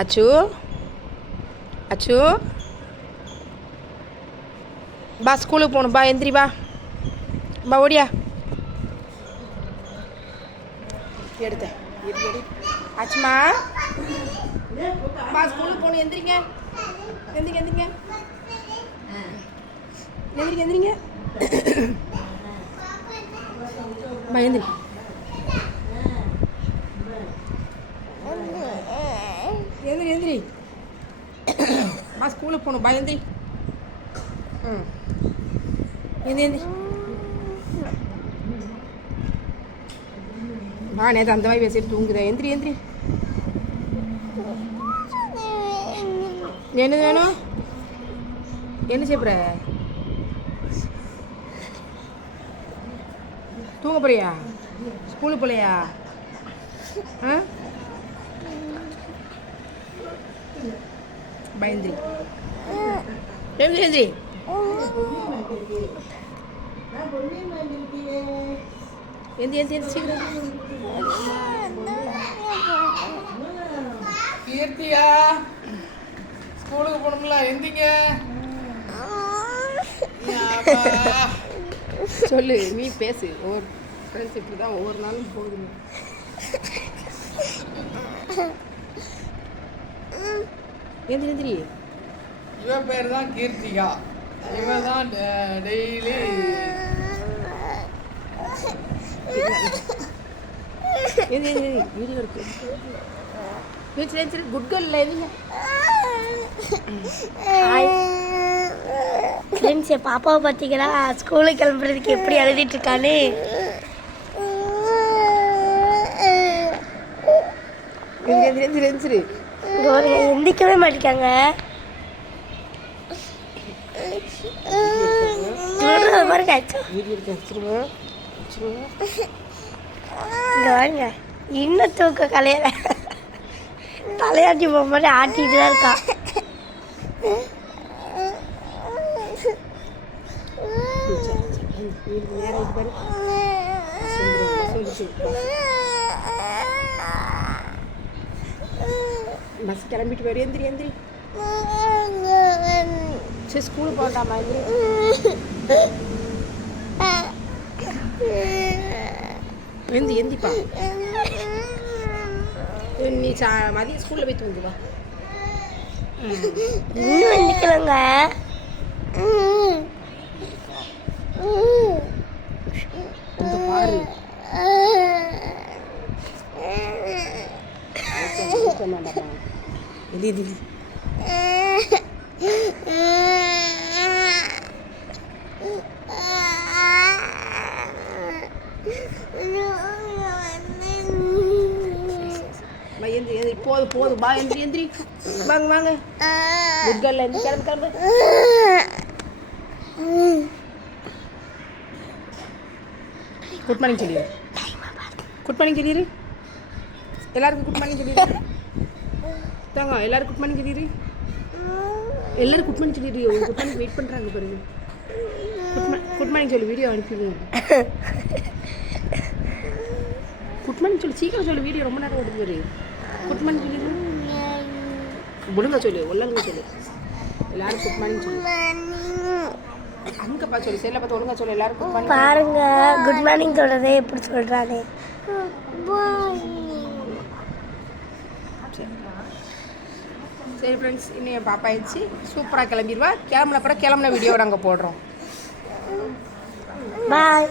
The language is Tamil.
அச்சு அச்சு பா ஸ்கூலுக்கு போகணும் பா எந்திரி பா பா ஓடியா எடுத்தேன் ஆச்சுமா பா ஸ்கூலுக்கு போகணும் எந்திரிங்க எந்திரிங்க எந்திரிங்க எந்திரிங்க எந்திரிங்க பா எந்திரி எந்திரி எந்திரி பா ஸ்கூலுக்கு போகணும் பா எந்திரி ம் எந்திரி எந்திரி பா நேற்று அந்த மாதிரி பேசிட்டு தூங்குதேன் எந்திரி எந்திரி என்னது வேணும் என்ன செய்யப்படுற தூங்க போறியா ஸ்கூலுக்கு போகலையா ஆ பயந்திரி எந்திரி எந்திரி எந்தி எந்தி எந்தி சீக்கிரம் கீர்த்தியா ஸ்கூலுக்கு போகணும்ல எந்திங்க சொல்லு நீ பேசு ஒவ்வொரு ஃப்ரெண்ட்ஸ் இப்படி தான் ஒவ்வொரு நாளும் போகுது எந்திரி எந்திரி இவ பேர் தான் கீர்த்திகா இவ தான் டெய்லி எந்திரி எந்திரி வீடியோ இருக்கு சரி சரி குட் கேர்ள் எதிங்க ஃப்ரெண்ட்ஸ் என் பாப்பாவை பார்த்தீங்கன்னா ஸ்கூலுக்கு கிளம்புறதுக்கு எப்படி எழுதிட்டு இருக்கான்னு எந்திரி எந்திரி எந்திரி எந்திக்கவே மாட்டேங்காங்க பாருங்க இன்னும் தூக்க கலையில தலையாட்டி போக மாதிரி ஆட்டிட்டு தான் இருக்கா பஸ் கிளம்பிட்டு போயிரு எந்திரி எந்திரி சரி ஸ்கூலுக்கு போகட்டாமா எந்திரி எந்தி எந்திப்பா நீ மதியம் ஸ்கூலில் போய் தூங்குவா இன்னும் எந்திக்கலங்க இந்த பாரு எந்தி எந்தி எந்திரி எந்திரி போதும் போதும் பா எந்திரி எந்திரி வாங்க வாங்க குட் கேர்ள் எந்திரி கிளம்பு கிளம்பு குட் மார்னிங் சொல்லிடு குட் மார்னிங் சொல்லிடு எல்லாருக்கும் குட் மார்னிங் சொல்லிடு தாங்க எல்லாரும் குட் மார்னிங் சொல்லிடு எல்லாரும் குட் மார்னிங் சொல்லிடு குட் மார்னிங் வெயிட் பண்ணுறாங்க பாருங்க குட் மார்னிங் சொல்லி வீடியோ அனுப்பிடுவோம் குட் மார்னிங் சொல்லி சீக்கிரம் சொல்லு வீடியோ ரொம்ப நேரம் ஓடுது பாரு குட் மார்னிங் சொல்லிடு ஒழுங்கா சொல்லு ஒழுங்கா சொல்லு எல்லாரும் குட் மார்னிங் சொல்லு அங்கப்பா சொல்லு செல்ல பார்த்து ஒழுங்கா சொல்லு எல்லாரும் குட் மார்னிங் பாருங்க குட் மார்னிங் சொல்றதே எப்படி சொல்றானே சரி ஃப்ரெண்ட்ஸ் இன்னும் என் பாப்பா ஆயிடுச்சு சூப்பராக கிளம்பிடுவா கிளம்புன அப்புறம் கிளம்புன வீடியோ நாங்கள் போடுறோம் பாய்